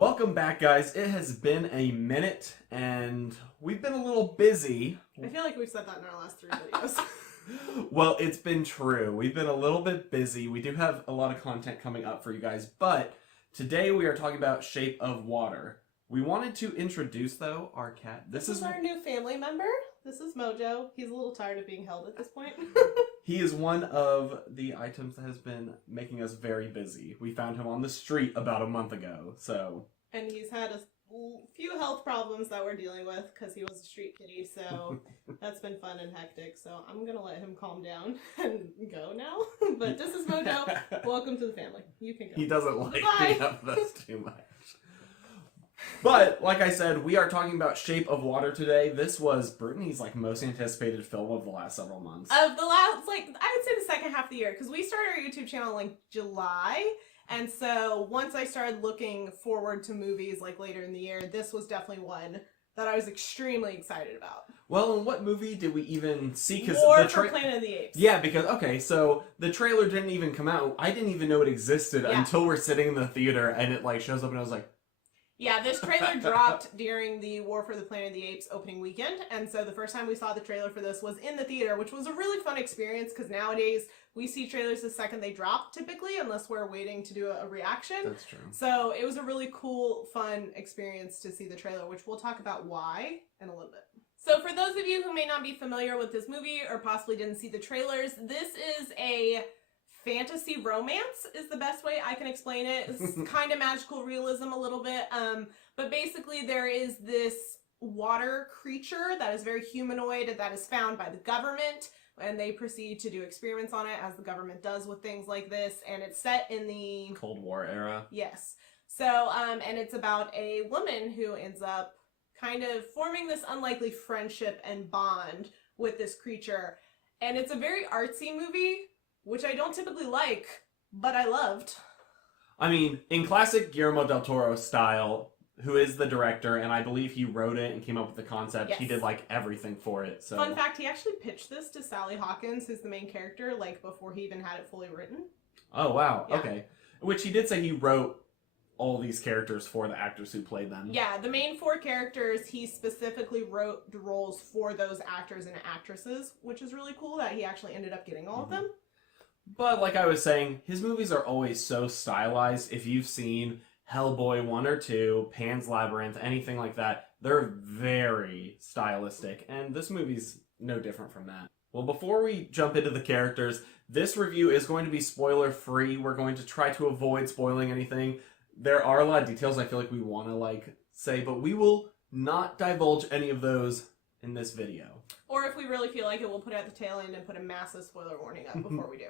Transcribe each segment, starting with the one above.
Welcome back, guys. It has been a minute, and we've been a little busy. I feel like we've said that in our last 3 videos. Well, it's been true. We've been a little bit busy. We do have a lot of content coming up for you guys, but today we are talking about Shape of Water. We wanted to introduce, though, our cat. This is our new family member. This is Mojo. He's a little tired of being held at this point. He is one of the items that has been making us very busy. We found him on the street about a month ago, so... And he's had a few health problems that we're dealing with because he was a street kitty, so that's been fun and hectic. So I'm going to let him calm down and go now. But this is Mojo. Welcome to the family. You can go. He doesn't like Bye. being up with us too much. But, like I said, we are talking about Shape of Water today. This was Brittany's most anticipated film of the last several months. Of the last, I would say the second half of the year, because we started our YouTube channel in July, and so once I started looking forward to movies later in the year, this was definitely one that I was extremely excited about. Well, and what movie did we even see? War for Planet of the Apes. Yeah, because, okay, so the trailer didn't even come out. I didn't even know it existed until we're sitting in the theater, and it shows up, and I was like, yeah, this trailer dropped during the War for the Planet of the Apes opening weekend, and so the first time we saw the trailer for this was in the theater, which was a really fun experience, because nowadays we see trailers the second they drop, typically, unless we're waiting to do a reaction. That's true. So it was a really cool, fun experience to see the trailer, which we'll talk about why in a little bit. So for those of you who may not be familiar with this movie, or possibly didn't see the trailers, this is a fantasy romance is the best way I can explain it. It's kind of magical realism a little bit. But basically there is this water creature that is very humanoid that is found by the government, and they proceed to do experiments on it, as the government does with things like this, and it's set in the Cold War era. Yes. So, and it's about a woman who ends up kind of forming this unlikely friendship and bond with this creature. And it's a very artsy movie, which I don't typically like, but I loved. I mean, in classic Guillermo del Toro style, who is the director, and I believe he wrote it and came up with the concept. Yes. He did everything for it. So fun fact, he actually pitched this to Sally Hawkins, who's the main character, before he even had it fully written. Oh, wow. Yeah. Okay. Which he did say he wrote all these characters for the actors who played them. Yeah, the main 4 characters, he specifically wrote the roles for those actors and actresses, which is really cool that he actually ended up getting all of them. But like I was saying, his movies are always so stylized. If you've seen Hellboy 1 or 2, Pan's Labyrinth, anything like that, they're very stylistic. And this movie's no different from that. Well, before we jump into the characters, this review is going to be spoiler-free. We're going to try to avoid spoiling anything. There are a lot of details I feel like we want to say, but we will not divulge any of those in this video. Or if we really feel like it, we'll put it at the tail end and put a massive spoiler warning up before we do.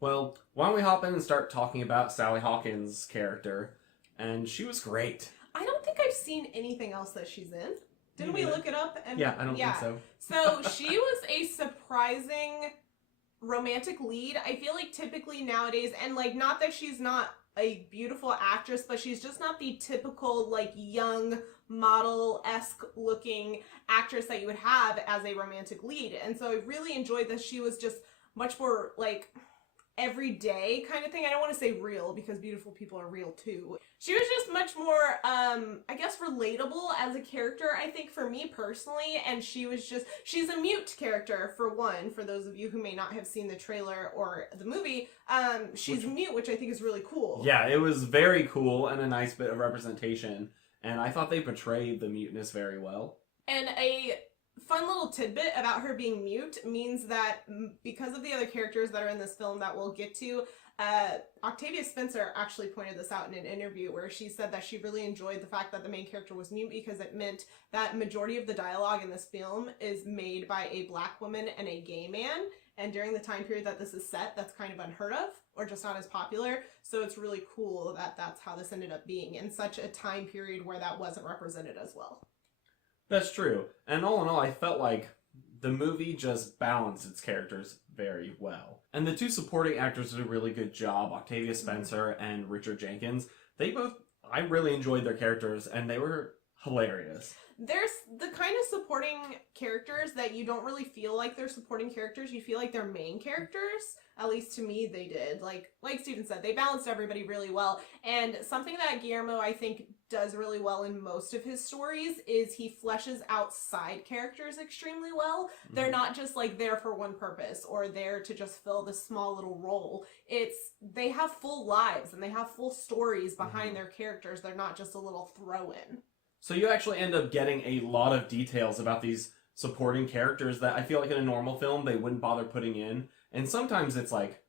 Well, why don't we hop in and start talking about Sally Hawkins' character? And she was great. I don't think I've seen anything else that she's in. Didn't we look it up? And yeah, I don't think so. So she was a surprising romantic lead. I feel like typically nowadays, and not that she's not a beautiful actress, but she's just not the typical young model-esque looking actress that you would have as a romantic lead. And so I really enjoyed that she was just much more everyday kind of thing. I don't want to say real, because beautiful people are real too. She was just much more, I guess, relatable as a character, I think, for me personally. And she's a mute character, for one, for those of you who may not have seen the trailer or the movie. She's mute, which I think is really cool. Yeah, it was very cool and a nice bit of representation. And I thought they portrayed the muteness very well. And a fun little tidbit about her being mute means that because of the other characters that are in this film that we'll get to, Octavia Spencer actually pointed this out in an interview where she said that she really enjoyed the fact that the main character was mute, because it meant that majority of the dialogue in this film is made by a black woman and a gay man. And during the time period that this is set, that's kind of unheard of, or just not as popular. So it's really cool that that's how this ended up being in such a time period where that wasn't represented as well. That's true. And all in all, I felt like the movie just balanced its characters very well. And the 2 supporting actors did a really good job, Octavia Spencer and Richard Jenkins. I really enjoyed their characters, and they were hilarious. There's the kind of supporting characters that you don't really feel like they're supporting characters. You feel like they're main characters. At least to me, they did. Like Steven said, they balanced everybody really well. And something that Guillermo, I think, does really well in most of his stories is he fleshes out side characters extremely well. Mm-hmm. They're not just like there for one purpose or there to just fill this small little role. They have full lives and they have full stories behind Mm-hmm. their characters. They're not just a little throw-in. So you actually end up getting a lot of details about these supporting characters that I feel like in a normal film they wouldn't bother putting in. And sometimes it's like,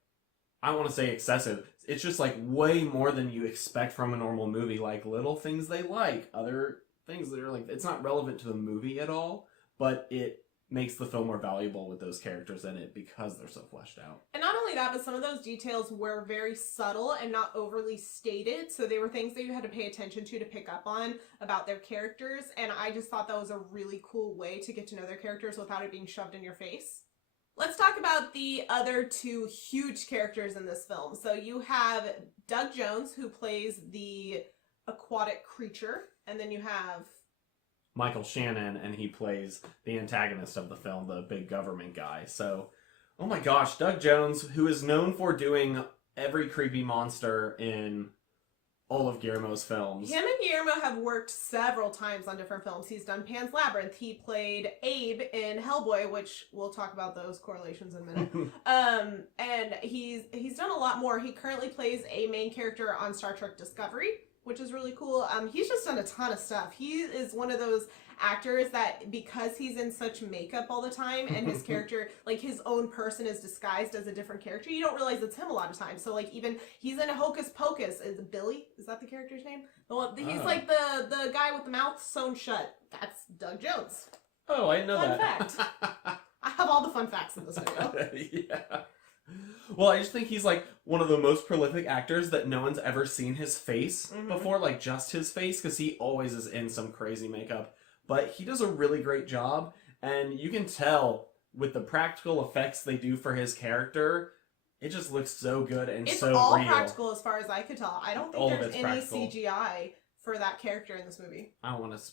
I don't want to say excessive. It's just like way more than you expect from a normal movie. Like little things they like, other things that are like, it's not relevant to the movie at all, but it makes the film more valuable with those characters in it because they're so fleshed out. And not only that, but some of those details were very subtle and not overly stated. So they were things that you had to pay attention to pick up on about their characters. And I just thought that was a really cool way to get to know their characters without it being shoved in your face. Let's talk about the other two huge characters in this film. So you have Doug Jones, who plays the aquatic creature, and then you have Michael Shannon, and he plays the antagonist of the film, the big government guy. So, oh my gosh, Doug Jones, who is known for doing every creepy monster in all of Guillermo's films. Him and Guillermo have worked several times on different films. He's done Pan's Labyrinth. He played Abe in Hellboy, which we'll talk about those correlations in a minute. And he's done a lot more. He currently plays a main character on Star Trek Discovery, which is really cool. He's just done a ton of stuff. He is one of those actors that, because he's in such makeup all the time and his character, like his own person is disguised as a different character, you don't realize it's him a lot of times. So like even he's in a Hocus Pocus. Is it Billy? Is that the character's name? He's like the guy with the mouth sewn shut. That's Doug Jones. Oh, I didn't know Fun that. fact. I have all the fun facts in this video. Yeah. Well, I just think he's like one of the most prolific actors that no one's ever seen his face before, like just his face, because he always is in some crazy makeup. But he does a really great job, and you can tell with the practical effects they do for his character, it just looks so good and It's so real. all practical as far as I could tell. I don't think All of there's it's any practical. CGI for that character in this movie. I don't want to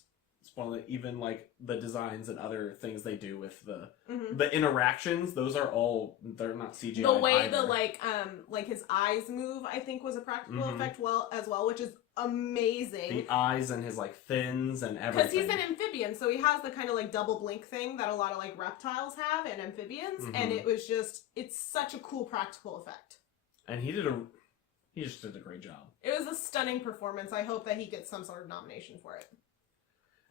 spoil it. Even like the designs and other things they do with the interactions, those are all, they're not CGI. The way either. like his eyes move, I think, was a practical effect as well, which is amazing. The eyes and his like fins and everything. Because he's an amphibian, so he has the kind of like double blink thing that a lot of like reptiles have and amphibians, and it's such a cool practical effect. And he just did a great job. It was a stunning performance. I hope that he gets some sort of nomination for it.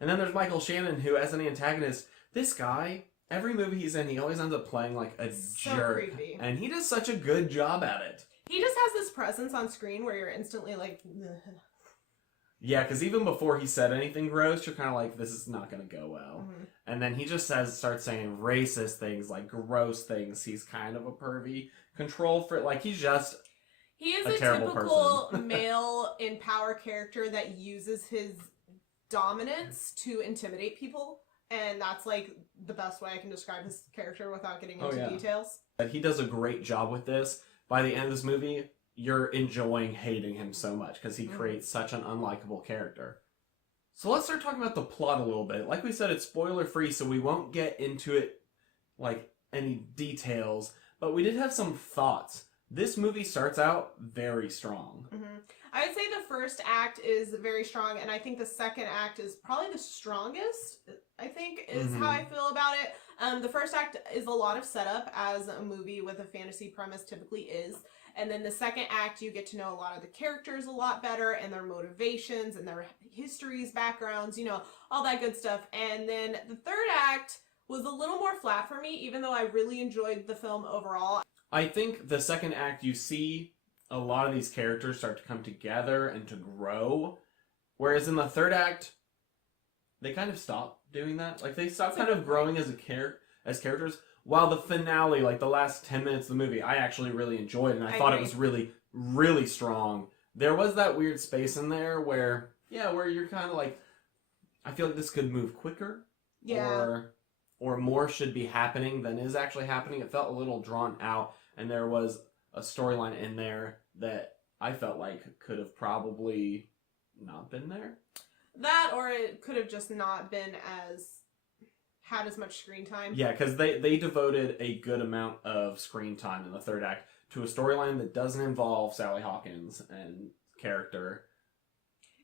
And then there's Michael Shannon, who, as an antagonist, this guy, every movie he's in, he always ends up playing like a So jerk. creepy. And he does such a good job at it. He just has this presence on screen where you're instantly like, ugh. Yeah, because even before he said anything gross, you're kind of like, this is not going to go well. And then he just starts saying racist things, like gross things. He's kind of a pervy control freak. Like, he is a typical male in power character that uses his dominance to intimidate people. And that's like the best way I can describe his character without getting into details. He does a great job with this. By the end of this movie, you're enjoying hating him so much because he creates such an unlikable character. So let's start talking about the plot a little bit. Like we said, it's spoiler free, so we won't get into it like any details, but we did have some thoughts. This movie starts out very strong. I would say the first act is very strong, and I think the second act is probably the strongest, I think, is how I feel about it. The first act is a lot of setup, as a movie with a fantasy premise typically is. And then the second act, you get to know a lot of the characters a lot better, and their motivations, and their histories, backgrounds, all that good stuff. And then the third act was a little more flat for me, even though I really enjoyed the film overall. I think the second act, you see a lot of these characters start to come together and to grow. Whereas in the third act, they kind of stop doing that. Like, they stop kind of growing as characters. While the finale, like the last 10 minutes of the movie, I actually really enjoyed, and I thought it was really, really strong. There was that weird space in there where you're kind of like, I feel like this could move quicker. Yeah. Or more should be happening than is actually happening. It felt a little drawn out, and there was a storyline in there that I felt like could have probably not been there. That, or it could have just not been had as much screen time. Yeah, because they devoted a good amount of screen time in the third act to a storyline that doesn't involve Sally Hawkins and character.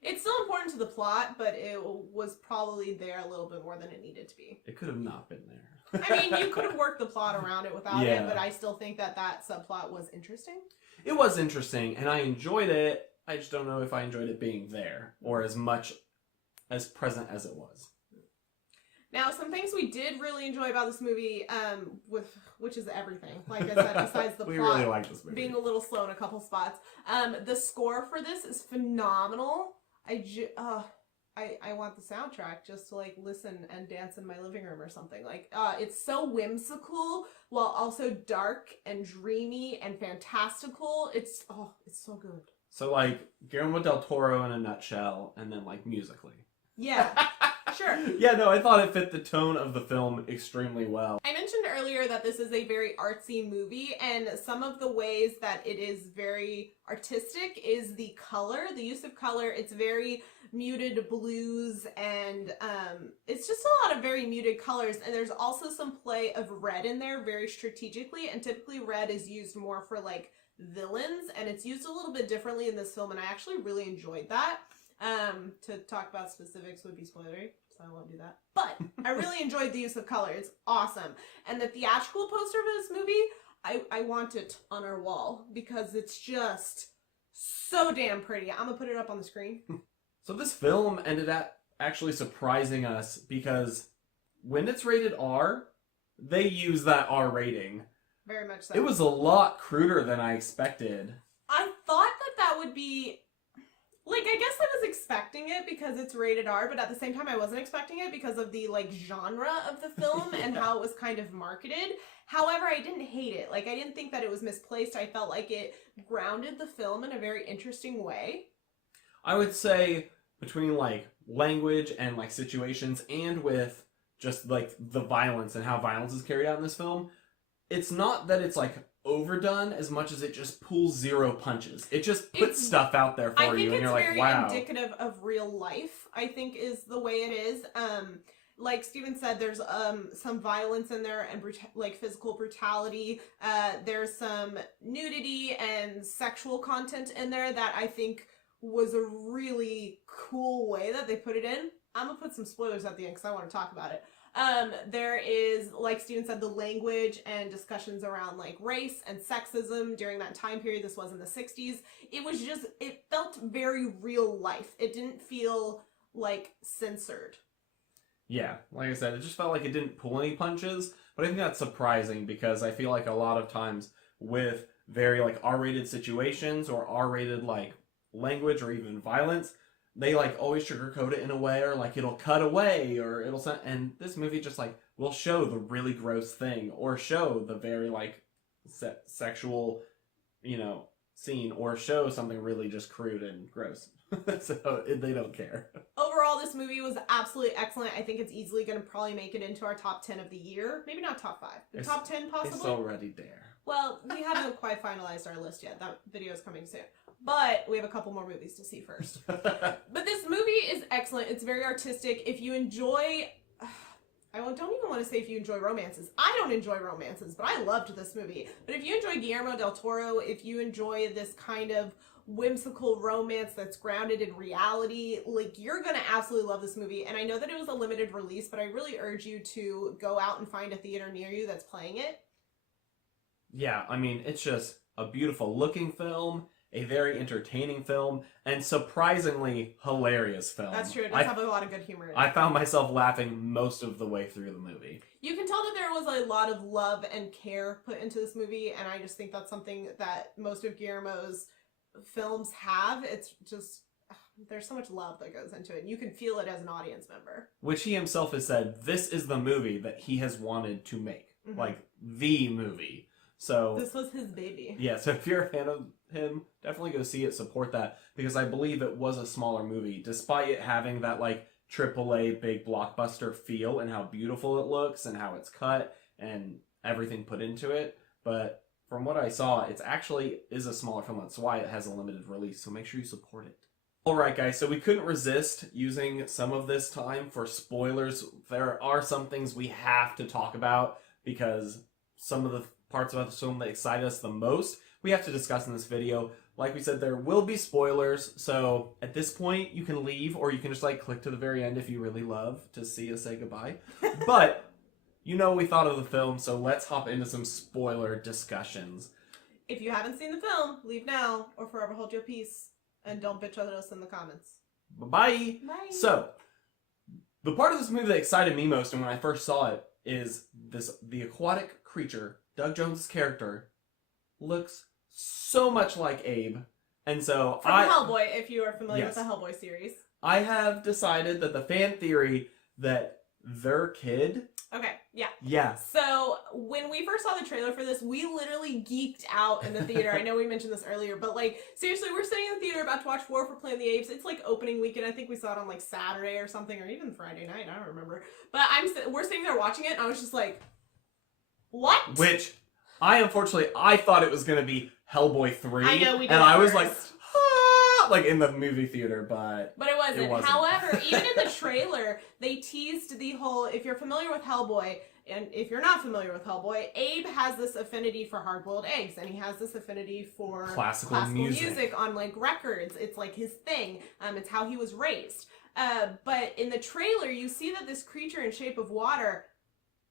It's still important to the plot, but it was probably there a little bit more than it needed to be. It could have not been there. I mean, you could have worked the plot around it without it, but I still think that subplot was interesting. It was interesting, and I enjoyed it. I just don't know if I enjoyed it being there, or as much as present as it was. Now, some things we did really enjoy about this movie, which is everything, like I said, besides the we plot really like this movie. being a little slow in a couple spots. The score for this is phenomenal. I want the soundtrack just to like listen and dance in my living room or something. Like, it's so whimsical while also dark and dreamy and fantastical. It's so good. So like Guillermo del Toro in a nutshell, and then like musically. Yeah. Sure. Yeah, no, I thought it fit the tone of the film extremely well. I mentioned earlier that this is a very artsy movie, and some of the ways that it is very artistic is the color, the use of color. It's very muted blues, and it's just a lot of very muted colors, and there's also some play of red in there very strategically, and typically red is used more for like villains, and it's used a little bit differently in this film, and I actually really enjoyed that. To talk about specifics would be spoilery, so I won't do that. But I really enjoyed the use of color. It's awesome. And the theatrical poster for this movie, I want it on our wall because it's just so damn pretty. I'm gonna put it up on the screen. So this film ended up actually surprising us because when it's rated R, they use that R rating. Very much so. It was a lot cruder than I expected. I thought that would be... Like, I guess I was expecting it because it's rated R, but at the same time I wasn't expecting it because of the, like, genre of the film and how it was kind of marketed. However, I didn't hate it. Like, I didn't think that it was misplaced. I felt like it grounded the film in a very interesting way. I would say between, like, language and, like, situations and with just, like, the violence and how violence is carried out in this film, it's not that it's, like, overdone as much as it just pulls zero punches. It just puts stuff out there for you and you're like, wow. I think it's very indicative of real life, I think is the way it is. Like Steven said, there's some violence in there and like physical brutality. There's some nudity and sexual content in there that I think was a really cool way that they put it in. I'm gonna put some spoilers at the end because I want to talk about it. There is, like Steven said, the language and discussions around like race and sexism during that time period. This was in the 60s. It felt very real life. It didn't feel like censored. Yeah, like I said, it just felt like it didn't pull any punches, but I think that's surprising because I feel like a lot of times with very like R-rated situations or R-rated like language or even violence, they like always sugarcoat it in a way, or like it'll cut away, or and this movie just like will show the really gross thing, or show the very like sexual, scene, or show something really just crude and gross. So they don't care. Overall, this movie was absolutely excellent. I think it's easily going to probably make it into our top 10 of the year. Maybe not top 5, but top 10 possibly. It's already there. Well, we haven't quite finalized our list yet. That video is coming soon. But we have a couple more movies to see first. But this movie is excellent. It's very artistic. If you enjoy... I don't even want to say if you enjoy romances. I don't enjoy romances, but I loved this movie. But if you enjoy Guillermo del Toro, if you enjoy this kind of whimsical romance that's grounded in reality, like, you're gonna absolutely love this movie. And I know that it was a limited release, but I really urge you to go out and find a theater near you that's playing it. Yeah, I mean, it's just a beautiful looking film, a very entertaining film, and surprisingly hilarious film. That's true. It does have a lot of good humor in it. I found myself laughing most of the way through the movie. You can tell that there was a lot of love and care put into this movie, and I just think that's something that most of Guillermo's films have. It's just... there's so much love that goes into it, and you can feel it as an audience member. Which he himself has said, this is the movie that he has wanted to make. Mm-hmm. Like, the movie. So this was his baby. Yeah, so if you're a fan of him, definitely go see it, support that, because I believe it was a smaller movie, despite it having that like AAA big blockbuster feel and how beautiful it looks and how it's cut and everything put into it. But from what I saw, it's actually is a smaller film. That's why it has a limited release, so make sure you support it. Alright guys, so we couldn't resist using some of this time for spoilers. There are some things we have to talk about because some of the parts about the film that excite us the most, we have to discuss in this video. Like we said, there will be spoilers, so at this point you can leave, or you can just like click to the very end if you really love to see us say goodbye. But you know what we thought of the film, so let's hop into some spoiler discussions. If you haven't seen the film, leave now or forever hold your peace, and don't bitch at us in the comments. Bye-bye. Bye. So, the part of this movie that excited me most, and when I first saw it, is the aquatic creature, Doug Jones' character, looks so much like Abe. And so From Hellboy, if you are familiar with Yes. the Hellboy series. I have decided that the fan theory that their kid... Okay, yeah. Yeah. So, when we first saw the trailer for this, we literally geeked out in the theater. I know we mentioned this earlier, but like, seriously, we're sitting in the theater about to watch War for Planet of the Apes. It's like opening weekend. I think we saw it on like Saturday or something, or even Friday night. I don't remember. But we're sitting there watching it, and I was just like, what? Which, I thought it was going to be Hellboy 3. I know, we did and at I was first. like, like in the movie theater, but it wasn't. It wasn't. However, even in the trailer, they teased the whole, if you're familiar with Hellboy, and if you're not familiar with Hellboy, Abe has this affinity for hard-boiled eggs, and he has this affinity for classical music on like records. It's like his thing. It's how he was raised. But in the trailer, you see that this creature in shape of water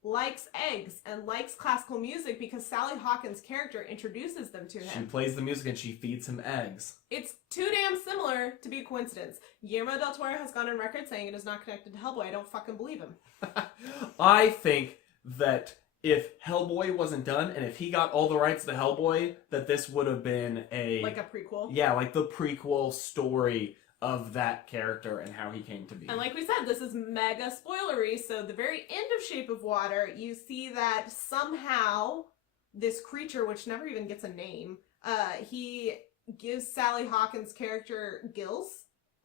likes eggs and likes classical music because Sally Hawkins' character introduces them to him. She plays the music and she feeds him eggs. It's too damn similar to be a coincidence. Guillermo del Toro has gone on record saying it is not connected to Hellboy. I don't fucking believe him. I think that if Hellboy wasn't done, and if he got all the rights to Hellboy, that this would have been like a prequel. Yeah, like the prequel story of that character and how he came to be. And like we said, this is mega spoilery, so the very end of Shape of Water, you see that somehow this creature, which never even gets a name, he gives Sally Hawkins' character gills,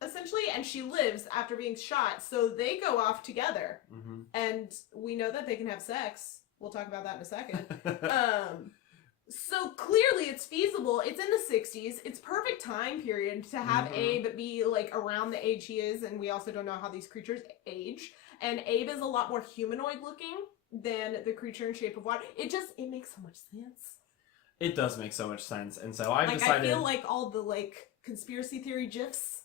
essentially, and she lives after being shot, so they go off together. Mm-hmm. And we know that they can have sex. We'll talk about that in a second. So clearly it's feasible. It's in the 60s. It's perfect time period to have Abe be like around the age he is, and we also don't know how these creatures age. And Abe is a lot more humanoid looking than the creature in Shape of Water. It makes so much sense. It does make so much sense, and so I've like, decided... I feel like all the like conspiracy theory gifs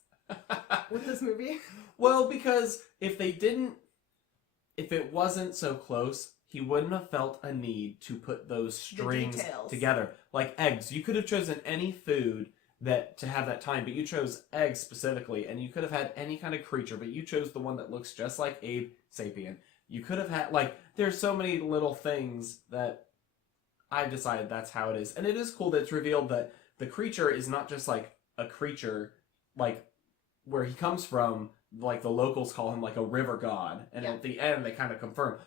with this movie. Well, because if it wasn't so close, he wouldn't have felt a need to put those strings together. Like eggs. You could have chosen any food to have that time, but you chose eggs specifically, and you could have had any kind of creature, but you chose the one that looks just like Abe Sapien. You could have had, like, there's so many little things that I've decided that's how it is. And it is cool that it's revealed that the creature is not just like a creature, like where he comes from, like the locals call him like a river god. And at the end, they kind of confirm.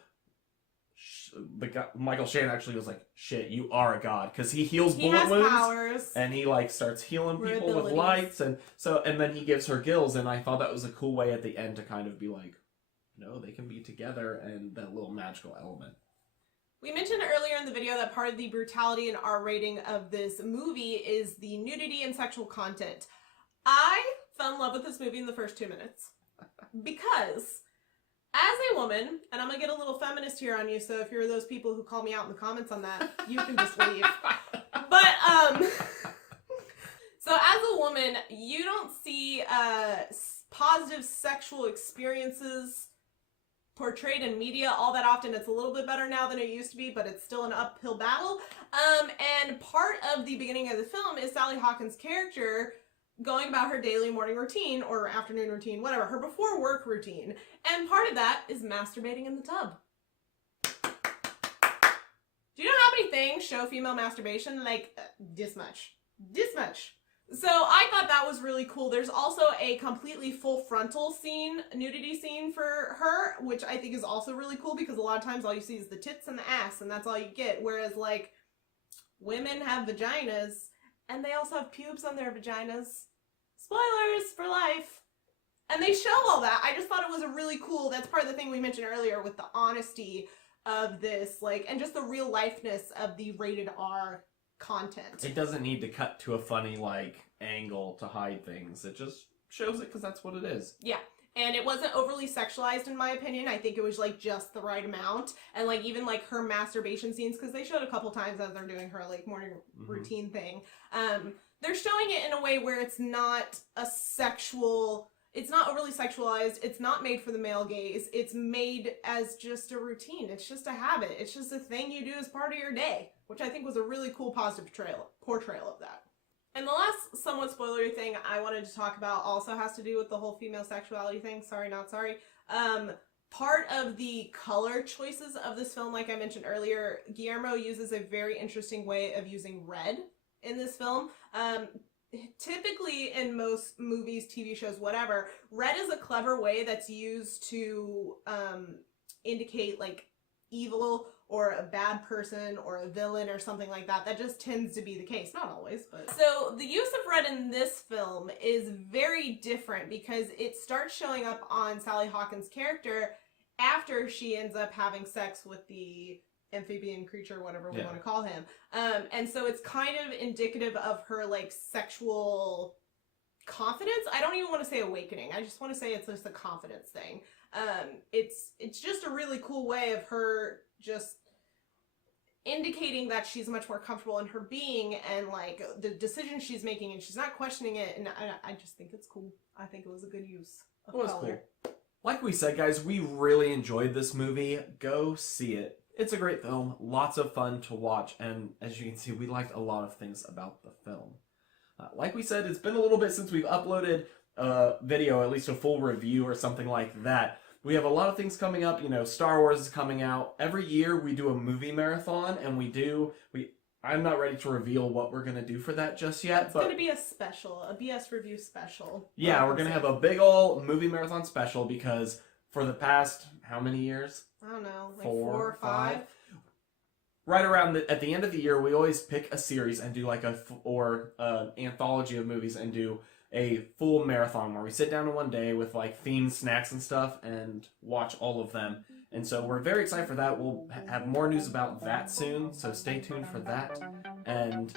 Michael Shannon actually was like, shit, you are a god, because he heals bullet wounds powers, and he like starts healing people with lights, and then he gives her gills, and I thought that was a cool way at the end to kind of be like, no, they can be together, and that little magical element. We mentioned earlier in the video that part of the brutality and R rating of this movie is the nudity and sexual content. I fell in love with this movie in the first 2 minutes because as a woman, and I'm going to get a little feminist here on you, so if you're those people who call me out in the comments on that, you can just leave. But, so as a woman, you don't see positive sexual experiences portrayed in media all that often. It's a little bit better now than it used to be, but it's still an uphill battle. And part of the beginning of the film is Sally Hawkins' character going about her daily morning routine or afternoon routine, whatever, her before work routine. And part of that is masturbating in the tub. Do you know how many things show female masturbation? Like, this much. This much. So I thought that was really cool. There's also a completely full frontal scene, nudity scene for her, which I think is also really cool because a lot of times all you see is the tits and the ass, and that's all you get. Whereas, like, women have vaginas, and they also have pubes on their vaginas. Spoilers for life. And they show all that. I just thought it was a really cool, that's part of the thing we mentioned earlier with the honesty of this, like, and just the real lifeness of the rated R content. It doesn't need to cut to a funny, like, angle to hide things. It just shows it because that's what it is. Yeah. And it wasn't overly sexualized in my opinion. I think it was like just the right amount. And like even like her masturbation scenes, because they showed a couple times as they're doing her like morning routine thing. They're showing it in a way where it's not a sexual, it's not overly sexualized, it's not made for the male gaze, it's made as just a routine, it's just a habit, it's just a thing you do as part of your day, which I think was a really cool positive portrayal of that. And the last somewhat spoilery thing I wanted to talk about also has to do with the whole female sexuality thing. Sorry, not sorry. Part of the color choices of this film, like I mentioned earlier, Guillermo uses a very interesting way of using red in this film. Typically in most movies, TV shows, whatever, red is a clever way that's used to indicate like evil or a bad person or a villain or something like that. That just tends to be the case. Not always, but... So the use of red in this film is very different because it starts showing up on Sally Hawkins' character after she ends up having sex with the amphibian creature, whatever we want to call him. And so it's kind of indicative of her like sexual confidence. I don't even want to say awakening. I just want to say it's just a confidence thing. It's just a really cool way of her just indicating that she's much more comfortable in her being and like the decisions she's making, and she's not questioning it. And I just think it's cool. I think it was a good use of color. Cool. Like we said, guys, we really enjoyed this movie. Go see it. It's a great film, lots of fun to watch, and as you can see, we liked a lot of things about the film. Like we said, it's been a little bit since we've uploaded a video, at least a full review or something like that. We have a lot of things coming up. You know, Star Wars is coming out. Every year we do a movie marathon, and I'm not ready to reveal what we're going to do for that just yet. It's going to be a special, a BS review special. Yeah, we're going to have a big ol' movie marathon special because for the past, how many years? I don't know, like 4 or 5. Right around at the end of the year, we always pick a series and do like an anthology of movies and do a full marathon where we sit down in one day with like themed snacks and stuff and watch all of them. And so we're very excited for that. We'll have more news about that soon, so stay tuned for that. And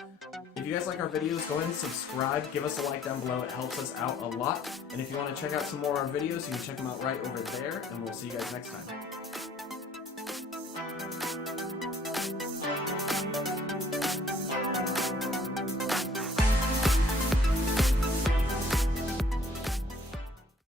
if you guys like our videos, go ahead and subscribe. Give us a like down below. It helps us out a lot. And if you want to check out some more of our videos, you can check them out right over there. And we'll see you guys next time.